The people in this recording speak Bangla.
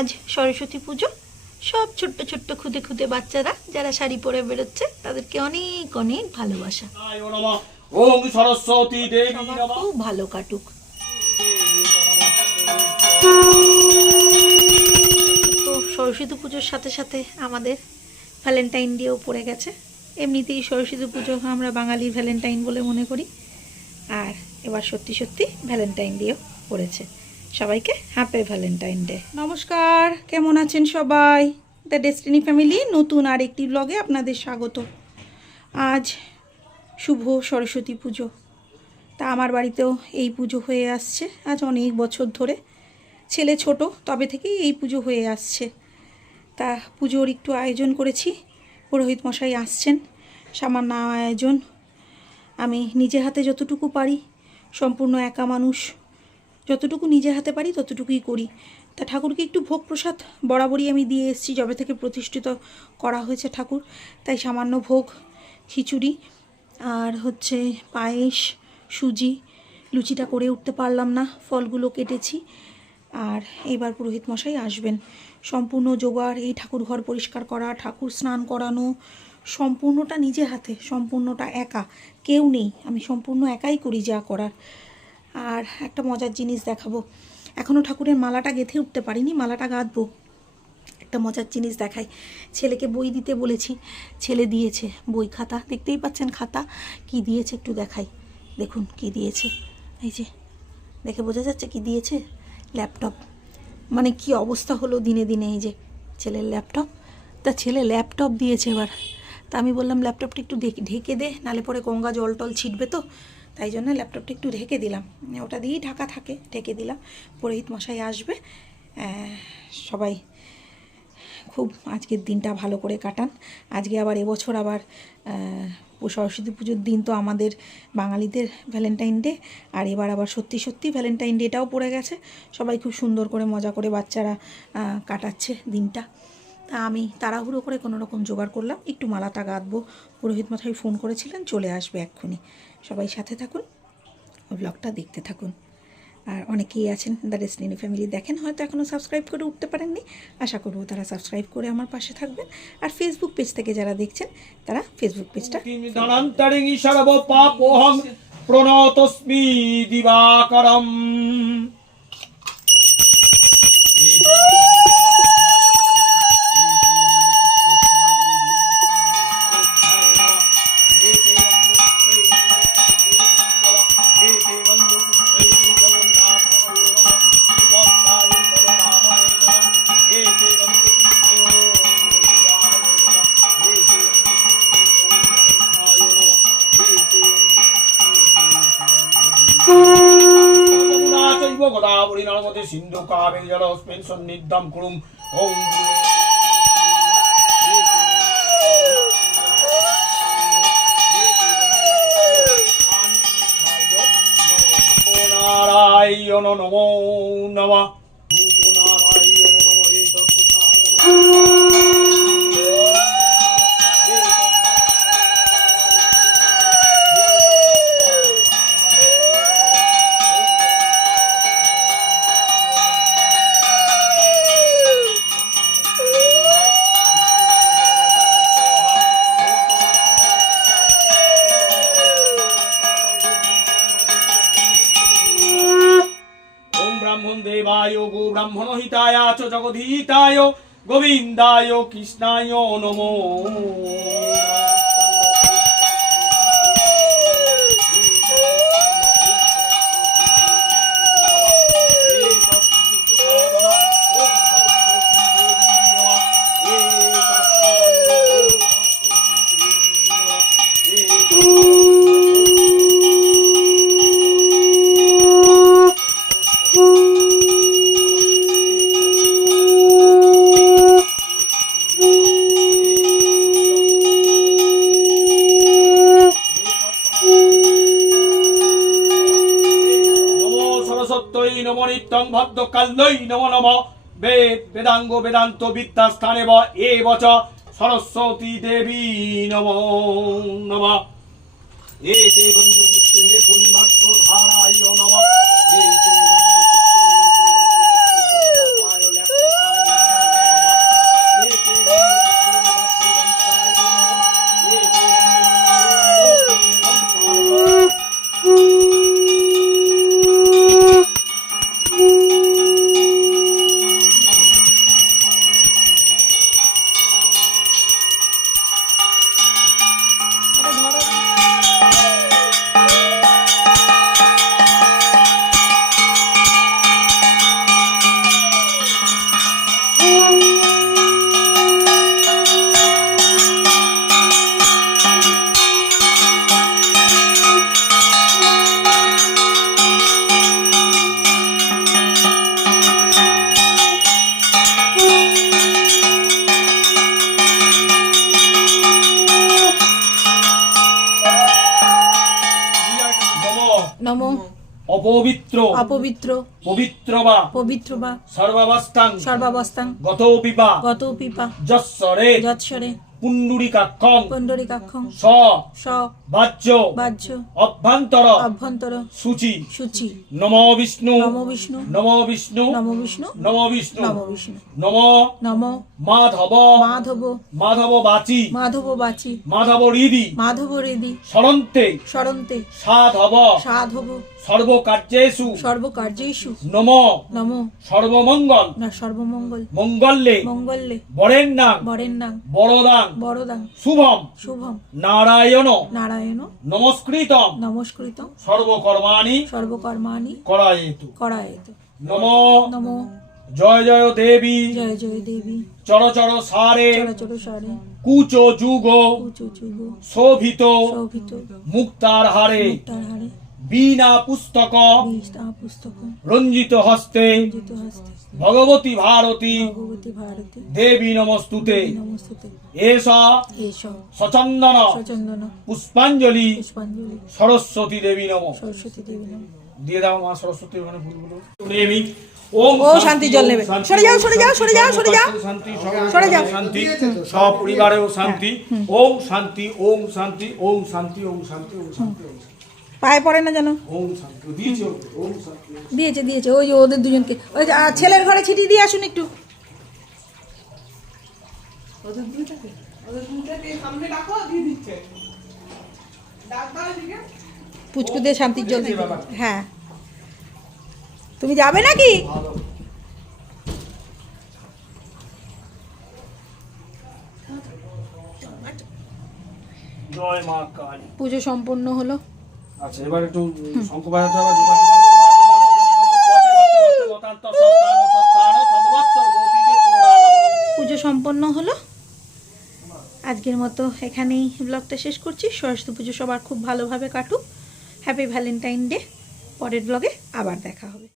আজ সরস্বতী পুজো সব ছোট্ট ছোট্ট খুদে খুদে বাচ্চারা যারা শাড়ি পরে বেরোচ্ছে তাদেরকে অনেক অনেক ভালোবাসা। ওম সরস্বতী দেবী খুব ভালো কাটুক। তো সরস্বতী পুজোর সাথে সাথে আমাদের ভ্যালেন্টাইন ডেও পড়ে গেছে। এমনিতেই সরস্বতী পুজো আমরা বাঙালি ভ্যালেন্টাইন বলে মনে করি। আর এবার সত্যি সত্যি ভ্যালেন্টাইন ডেও পড়েছে। সবাইকে হ্যাপি ভ্যালেন্টাইন ডে নমস্কার, কেমন আছেন সবাই? দ্য ডেস্টিনি ফ্যামিলি নতুন আর একটি ব্লগে আপনাদের স্বাগত। আজ শুভ সরস্বতী পুজো। তা আমার বাড়িতেও এই পুজো হয়ে আসছে, আজ অনেক বছর ধরে। ছেলে ছোট, তবে থেকেই এই পুজো হয়ে আসছে। তা পুজোর একটু আয়োজন করেছি, পুরোহিত মশাই আসছেন, সামান্য আয়োজন। আমি নিজে হাতে যতটুকু পারি, সম্পূর্ণ একা মানুষ যতটুকু নিজে হাতে পারি ততটুকুই করি। তা ঠাকুরকে একটু ভোগ প্রসাদ বরাবরই আমি দিয়ে এসেছি, যবে থেকে প্রতিষ্ঠিত করা হয়েছে ঠাকুর। তাই সামান্য ভোগ, খিচুড়ি আর হচ্ছে পায়েস, সুজি, লুচিটা করে উঠতে পারলাম না, ফলগুলো কেটেছি। আর এবার পুরোহিত মশাই আসবেন। সম্পূর্ণ জোগাড়, এই ঠাকুর ঘর পরিষ্কার করা, ঠাকুর স্নান করানো, সম্পূর্ণটা নিজে হাতে, সম্পূর্ণটা একা, কেউ নেই। আমি সম্পূর্ণ একাই করি যা করার। আর একটা মজার জিনিস দেখাবো। এখনও ঠাকুরের মালাটা গেঁথে উঠতে পারিনি, মালাটা গাঁথবো। একটা মজার জিনিস দেখাই। ছেলেকে বই দিতে বলেছি, ছেলে দিয়েছে বই খাতা। দেখতেই পাচ্ছেন খাতা? কি দিয়েছে একটু দেখাই। দেখুন কি দিয়েছে। এই যে, দেখে বোঝা যাচ্ছে কি দিয়েছে? ল্যাপটপ। মানে কি অবস্থা হলো দিনে দিনে এই যে, ছেলের ল্যাপটপ। তা ছেলে ল্যাপটপ দিয়েছে এবার। তা আমি বললাম, ল্যাপটপটা একটু ঢেকে- দে, নালে পরে গঙ্গা জল টল ছিটবে তো। তাই জন্য ল্যাপটপটা একটু ঢেকে দিলাম। ওটা দিয়েই ঢাকা থাকে, ঢেকে দিলাম। পুরোহিত মশাই আসবে। সবাই খুব আজকের দিনটা ভালো করে কাটান। আজকে আবার এবছর আবার সরস্বতী পুজোর দিন তো আমাদের বাঙালিদের ভ্যালেন্টাইন ডে। আর এবার আবার সত্যি সত্যি ভ্যালেন্টাইন ডেটাও পড়ে গেছে। সবাই খুব সুন্দর করে মজা করে বাচ্চারা কাটাচ্ছে দিনটা। তা আমি তাড়াহুড়ো করে কোনো রকম জোগাড় করলাম। একটু মালাটা গাঁথবো পুরোহিত মাথায় ফোন করেছিলেন, চলে আসবে এক্ষুনি। সবাই সাথে থাকুন ব্লগটা দেখতে থাকুন। আর অনেকেই আছেন দ্য ডেস্টিনি ফ্যামিলি দেখেন, হয়তো এখনও সাবস্ক্রাইব করে উঠতে পারেননি। আশা করব তারা সাবস্ক্রাইব করে আমার পাশে থাকবেন। আর ফেসবুক পেজ থেকে যারা দেখছেন, তারা ফেসবুক পেজটা প্রণতস্মি দিবাকরম। গোদাবরী নর্মদে সিন্ধু কাবেরী জলস্মিন সন্নিধম কুরুম ওম নারায়ণ নমো নমঃ নারায়ণ নমো ব্রাহ্মণ হিতায় আচ জগদ্ধিতায় গোবিন্দায় কৃষ্ণায় নমো। নমো নিত্যং ভদ্রকাল্যই নমো নম। বেদ, বেদাঙ্গ, বেদান্ত, বিদ্যা স্থানে এ বচ সরস্বতী দেবী নম নম। এ সে পরিমাষ্ট ধারায় নম। নম। অপবিত্র। অপবিত্র। পবিত্র বা। পবিত্র বা। সর্বাবস্থাং। সর্বাবস্থাং। গত পিপা। গত পিপা। যৎসরে। যৎসরে। পুণ্ডরিকাক্ষং। পণ্ডরিকাক্ষং। স। স। বাহ্য। বাহ্য। অভ্যন্তর। অভ্যন্তর। সূচি। সূচি। নম বিষ্ণু। নম বিষ্ণু। নম বিষ্ণু। নম বিষ্ণু। নম বিষ্ণু। নম বিষ্ণু। নম। নম। মাধব। মাধব। মাধব বাচি মাধব বাচি। মাধব হৃদি মাধব হৃদি সরন্তে সরন্তে সাধব। সাধব। সর্বকার্যেষু। সর্বকার্যেষু। নম। নম। সর্বমঙ্গল। না সর্বমঙ্গল। মঙ্গলে মঙ্গলে বরের নাম বরের শুভম। শুভম। নারায়ণ। নারায়ণ। নমস্কৃতম। নমস্কৃত সর্বকর্মাণি। সর্বকর্মাণি। করায়েতু। করায়েত। নম। নম। জয় জয় দেবী। জয় জয় দেবী। চর চর সারে। চরাচর সারে। কুচ যুগ। উঁচু চুগ শোভিত। শোভিত। মুক্তার হারে। মুক্তার হারে। বীণা পুস্তক। রঞ্জিত হস্তে। ভগবতী ভারতী। দেবী নমস্তুতে। নমস্তুতে। এস সচন্দন। সচন্দন। পুষ্পাঞ্জলি। সরস্বতী দেবী নম। সরস্বতী দেবী নম। দিয়ে দাও মা সরস্বতী ওখানে ফুলগুলো। ও শান্তি জল নেবে। শান্তি, সরে যাও, সরে যাও, সরে যাও, সরে যাও। শান্তি সরে যাও। শান্তি। সব। পরিবারেও শান্তি। ওম শান্তি ওম শান্তি ওম শান্তি ওম শান্তি ওম শান্তি ওম শান্তি, পায়ে পড়ে না যেন? দিয়েছে দিয়েছে দিয়েছে। ওই যে ওদের দুজনকে। ওই যে, ছেলের ঘরে ছিটিয়ে দিয়ে আসুন একটু। পুচকু দিয়ে শান্তির জল হ্যাঁ। তুমি যাবে নাকি? জয় পুজো সম্পন্ন হলো। আচ্ছা এবার একটু শঙ্খ বাজাতে হবে পুজো সম্পন্ন হলো? আজকের মতো এখানেই ব্লগটা শেষ করছি। সরস্বতী পুজো সবার খুব ভালোভাবে কাটুক। হ্যাপি ভ্যালেন্টাইন ডে পরের ব্লগে আবার দেখা হবে।